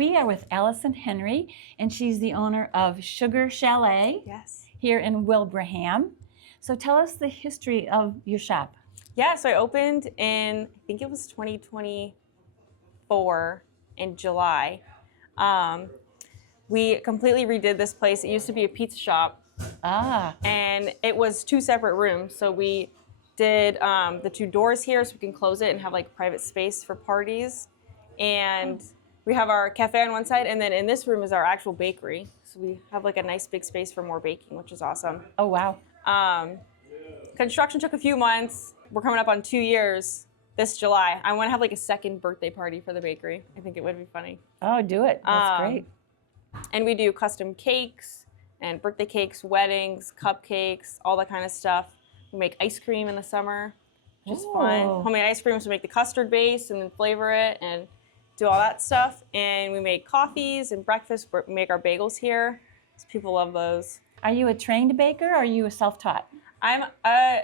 We are with Alison Henry, and she's the owner of Sugar Chalet here in Wilbraham. So tell us the history of your shop. Yeah, so I opened in, I think it was 2024 in July. We completely redid this place. It used to be a pizza shop. And it was 2 separate rooms. So we did the 2 doors here so we can close it and have like private space for parties. And we have our cafe on one side, and then in this room is our actual bakery. So we have like a nice big space for more baking, which is awesome. Oh, wow. Construction took a few months. We're coming up on 2 years this July. I want to have like a second birthday party for the bakery. I think it would be funny. Oh, do it. That's great. And we do custom cakes and birthday cakes, weddings, cupcakes, all that kind of stuff. We make ice cream in the summer, which is fun. Homemade ice cream, so we make the custard base and then flavor it and do all that stuff. And we make coffees and breakfast. We make our bagels here, so people love those. Are you a trained baker or are you a self-taught? I'm a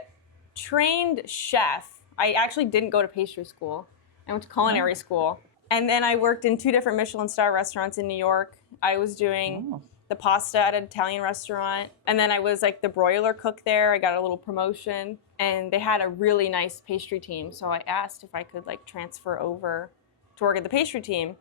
trained chef. I actually didn't go to pastry school. I went to culinary school. And then I worked in 2 different Michelin star restaurants in New York. I was doing the pasta at an Italian restaurant. And then I was like the broiler cook there. I got a little promotion. And they had a really nice pastry team. So I asked if I could like transfer over to work at the pastry team.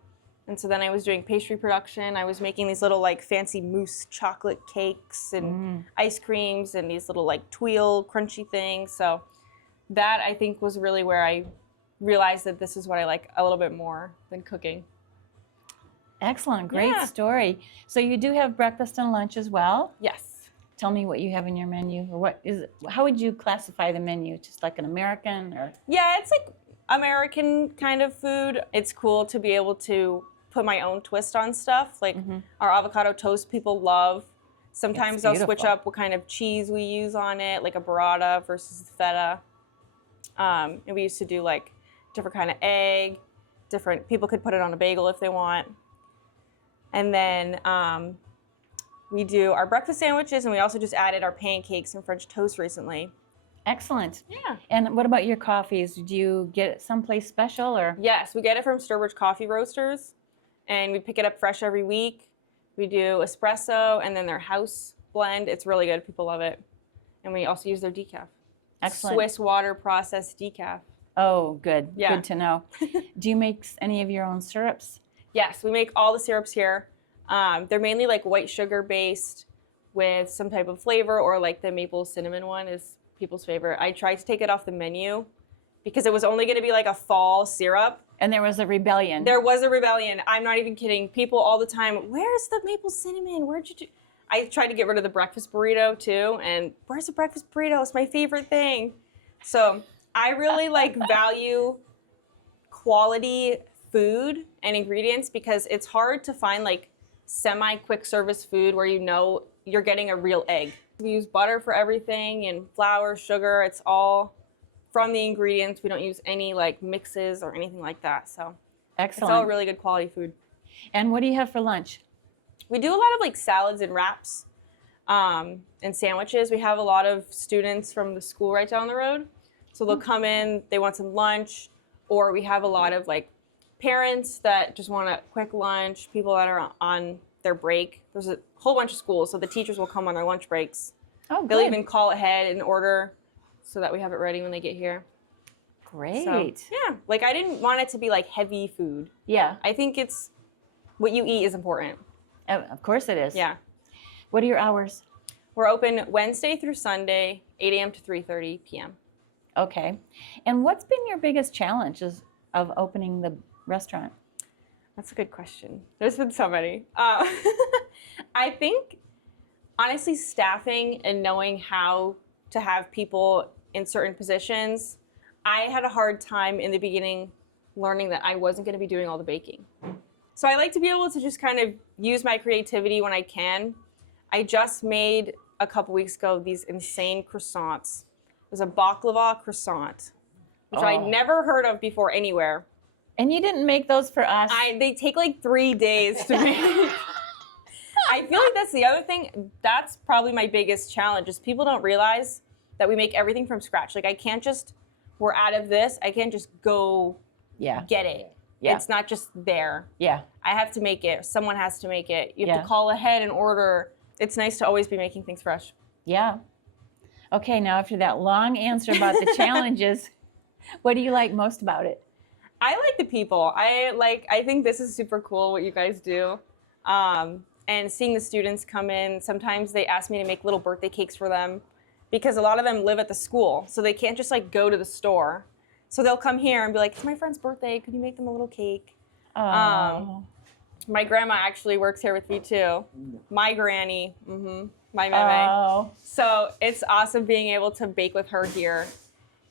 And so then I was doing pastry production. I was making these little like fancy mousse chocolate cakes and ice creams and these little like tuile crunchy things. So that I think was really where I realized that this is what I like a little bit more than cooking. Excellent, great story. So you do have breakfast and lunch as well? Yes. Tell me what you have in your menu, or what is it? How would you classify the menu? Just like an American, or? Yeah, it's like American kind of food. It's cool to be able to put my own twist on stuff. Like our avocado toast, people love. Sometimes they'll switch up what kind of cheese we use on it, like a burrata versus feta. And we used to do like different kind of egg. Different people could put it on a bagel if they want. And then we do our breakfast sandwiches, and we also just added our pancakes and French toast recently. Excellent. Yeah. And what about your coffees? Do you get it someplace special, or? Yes, we get it from Sturbridge Coffee Roasters, and we pick it up fresh every week. We do espresso and then their house blend. It's really good. People love it. And we also use their decaf. Excellent. Swiss water processed decaf. Oh, good. Yeah. Good to know. Do you make any of your own syrups? Yes, we make all the syrups here. They're mainly like white sugar based with some type of flavor, or like the maple cinnamon one is people's favorite. I tried to take it off the menu because it was only going to be like a fall syrup. And there was a rebellion. There was a rebellion. I'm not even kidding. People all the time, where's the maple cinnamon? Where'd you do? I tried to get rid of the breakfast burrito too. And where's the breakfast burrito? It's my favorite thing. So I really like value quality food and ingredients, because it's hard to find like semi-quick service food where you know you're getting a real egg. We use butter for everything and flour, sugar. It's all from the ingredients. We don't use any like mixes or anything like that. So excellent. It's all really good quality food. And what do you have for lunch? We do a lot of like salads and wraps and sandwiches. We have a lot of students from the school right down the road. So they'll come in, they want some lunch, or we have a lot of like parents that just want a quick lunch, people that are on their break. There's a whole bunch of schools, so the teachers will come on their lunch breaks. Oh, good. They'll even call ahead and order so that we have it ready when they get here. Great. So, yeah, like I didn't want it to be like heavy food. Yeah. I think it's what you eat is important. Of course it is. Yeah. What are your hours? We're open Wednesday through Sunday, 8 a.m. to 3:30 p.m. Okay. And what's been your biggest challenges of opening the restaurant? That's a good question. There's been so many. I think, honestly, staffing and knowing how to have people in certain positions. I had a hard time in the beginning learning that I wasn't going to be doing all the baking. So I like to be able to just kind of use my creativity when I can. I just made a couple weeks ago these insane croissants. It was a baklava croissant, which I'd never heard of before anywhere. And you didn't make those for us? They take like 3 days to make. I feel like that's the other thing. That's probably my biggest challenge, is people don't realize that we make everything from scratch. Like I can't just, we're out of this, I can't just go get it. Yeah. It's not just there. Yeah. I have to make it. Someone has to make it. You have Yeah. to call ahead and order. It's nice to always be making things fresh. Yeah. Okay, now after that long answer about the challenges, what do you like most about it? I like the people. I think this is super cool what you guys do. And seeing the students come in, sometimes they ask me to make little birthday cakes for them because a lot of them live at the school, so they can't just like go to the store. So they'll come here and be like, it's my friend's birthday, could you make them a little cake? Oh. My grandma actually works here with me too. My granny, my meme. Oh, So it's awesome being able to bake with her here.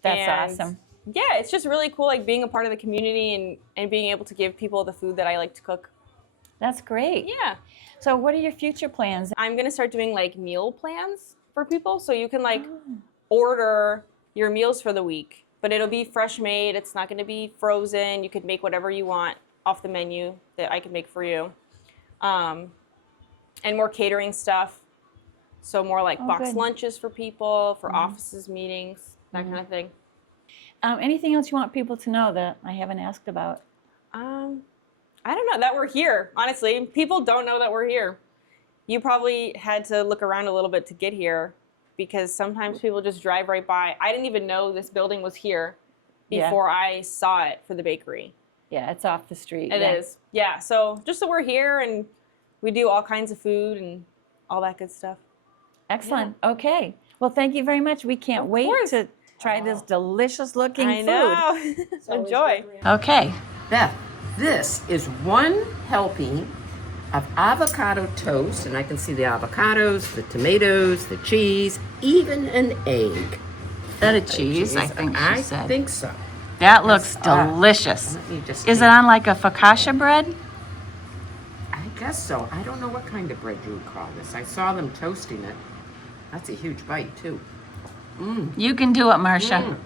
that's And awesome. yeah, it's just really cool, like being a part of the community and being able to give people the food that I like to cook. That's great. Yeah. So what are your future plans? I'm gonna start doing like meal plans for people, so you can like order your meals for the week, but it'll be fresh made. It's not gonna be frozen. You could make whatever you want off the menu that I can make for you, and more catering stuff. So more like box good. lunches for people, for offices, meetings, that kind of thing. Anything else you want people to know that I haven't asked about? I don't know, that we're here, honestly. People don't know that we're here. You probably had to look around a little bit to get here because sometimes people just drive right by. I didn't even know this building was here before I saw it for the bakery. Yeah, it's off the street. It is. Yeah, so just that we're here and we do all kinds of food and all that good stuff. Excellent. Okay. Well, thank you very much. We can't wait course. to try this delicious looking I food. know. Enjoy. Okay. Beth, this is one helping of avocado toast, and I can see the avocados, the tomatoes, the cheese, even an egg. That a cheese, I think she I said. think so. That looks delicious. Let me just Is it on like a focaccia bread? I guess so. I don't know what kind of bread you would call this. I saw them toasting it. That's a huge bite, too. You can do it, Marcia.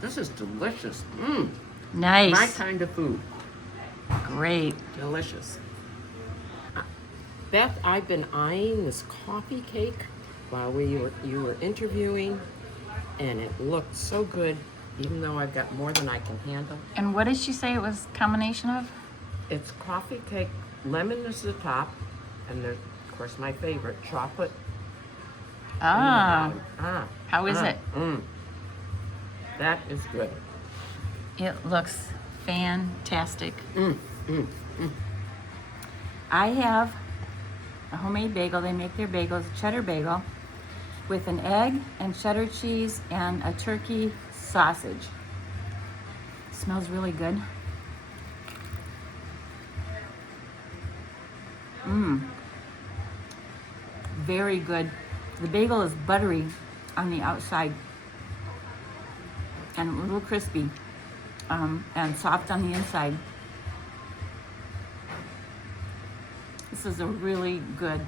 This is delicious. Nice. My kind of food. Great. Delicious. Beth, I've been eyeing this coffee cake while you were interviewing, and it looked so good, even though I've got more than I can handle. And what did she say it was a combination of? It's coffee cake, lemon is the top, and there's, of course, my favorite, chocolate. Ah. How is it? That is good. It looks fantastic. I have a homemade bagel. They make their bagels, cheddar bagel, with an egg and cheddar cheese and a turkey sausage. Smells really good. Very good. The bagel is buttery on the outside and a little crispy and soft on the inside. This is a really good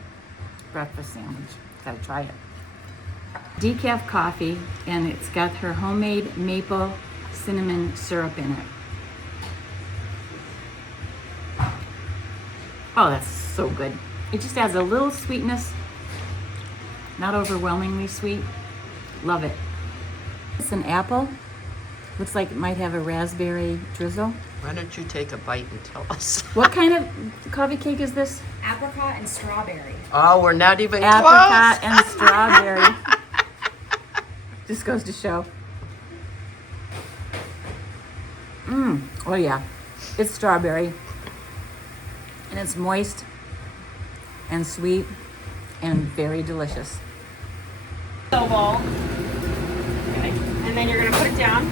breakfast sandwich. Gotta try it. Decaf coffee, and it's got her homemade maple cinnamon syrup in it. Oh, that's so good. It just adds a little sweetness, not overwhelmingly sweet. Love it. It's an apple. Looks like it might have a raspberry drizzle. Why don't you take a bite and tell us? What kind of coffee cake is this? Apricot and strawberry. Oh, we're not even Apricot close. and strawberry. Just goes to show. Oh yeah, it's strawberry. And it's moist and sweet and very delicious. Dough ball. Okay. And then you're gonna put it down.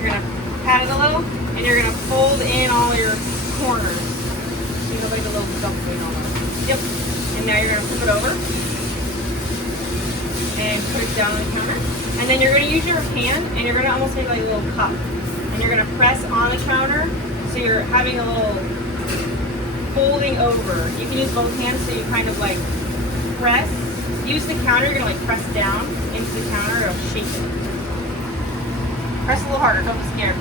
You're gonna pat it a little, and you're gonna fold in all your corners. So you have like a little dumpling almost. Yep. And now you're gonna flip it over and put it down on the counter. And then you're gonna use your hand, and you're gonna almost make like a little cup. And you're gonna press on the counter, so you're having a little folding over. You can use both hands, so you kind of like press. Use the counter, you're gonna like press down into the counter, it'll shake it. Press a little harder, don't be scared.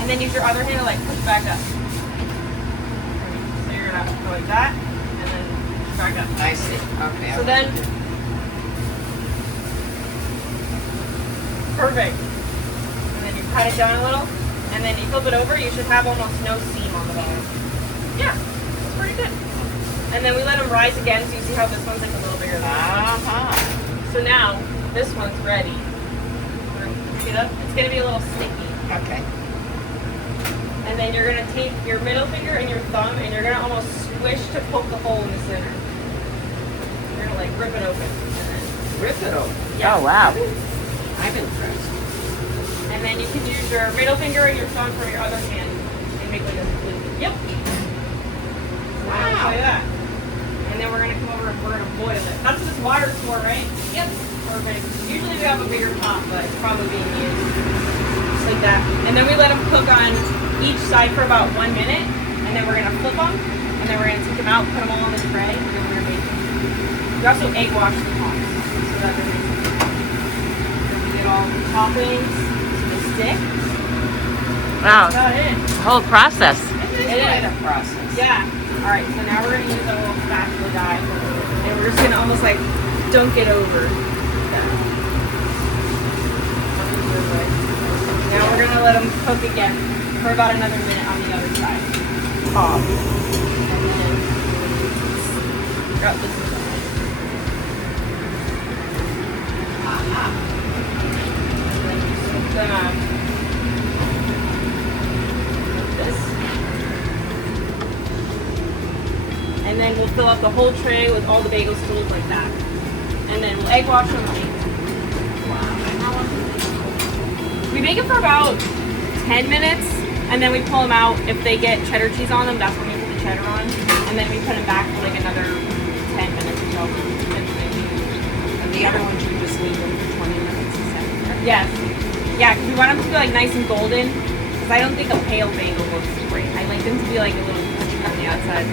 And then use your other hand to like push back up. So you're gonna go like that, and then push back up. I see. Okay. So then, perfect. And then you pat it down a little, And then you flip it over, you should have almost no seam on the bottom. Yeah, it's pretty good. And then we let them rise again, so you see how this one's like a little bigger than this one. So now, this one's ready. See that? It's gonna be a little sticky. Okay. And then you're gonna take your middle finger and your thumb, and you're gonna almost squish to poke the hole in the center. You're gonna like rip it open. And then, Rip it open. yeah. Oh, wow. I'm impressed. And then you can use your middle finger and your thumb for your other hand and make like a split. Yep. Wow. Like that. And then we're gonna come over and we're gonna boil it. That's what this water's for, right? Yep. Perfect. Usually we have a bigger pot, but it's probably being used. Just like that. And then we let them cook on each side for about 1 minute. And then we're gonna flip them. And then we're gonna take them out, put them all on the tray, and then we're gonna make them. We also egg wash the pots. So that they're nice. Then we get all the toppings, the stick. Wow. That's about it. The whole process. It is quite a process. Yeah. All right. So now we're gonna use a little spatula guy, and we're just gonna almost like dunk it over. Now we're gonna let them cook again for about another minute on the other side. And then drop this aside. And then you scoop them out. Like this. And then we'll fill up the whole tray with all the bagel stools like that. And then we'll egg wash them later. We bake it for about 10 minutes, and then we pull them out. If they get cheddar cheese on them, that's when we put the cheddar on. And then we put them back for like another 10 minutes or so. And the other ones, you just leave them for 20 minutes. Is that correct? Yes. Yeah, because we want them to be like nice and golden. Because I don't think a pale bagel looks great. I like them to be like a little crunchy on the outside.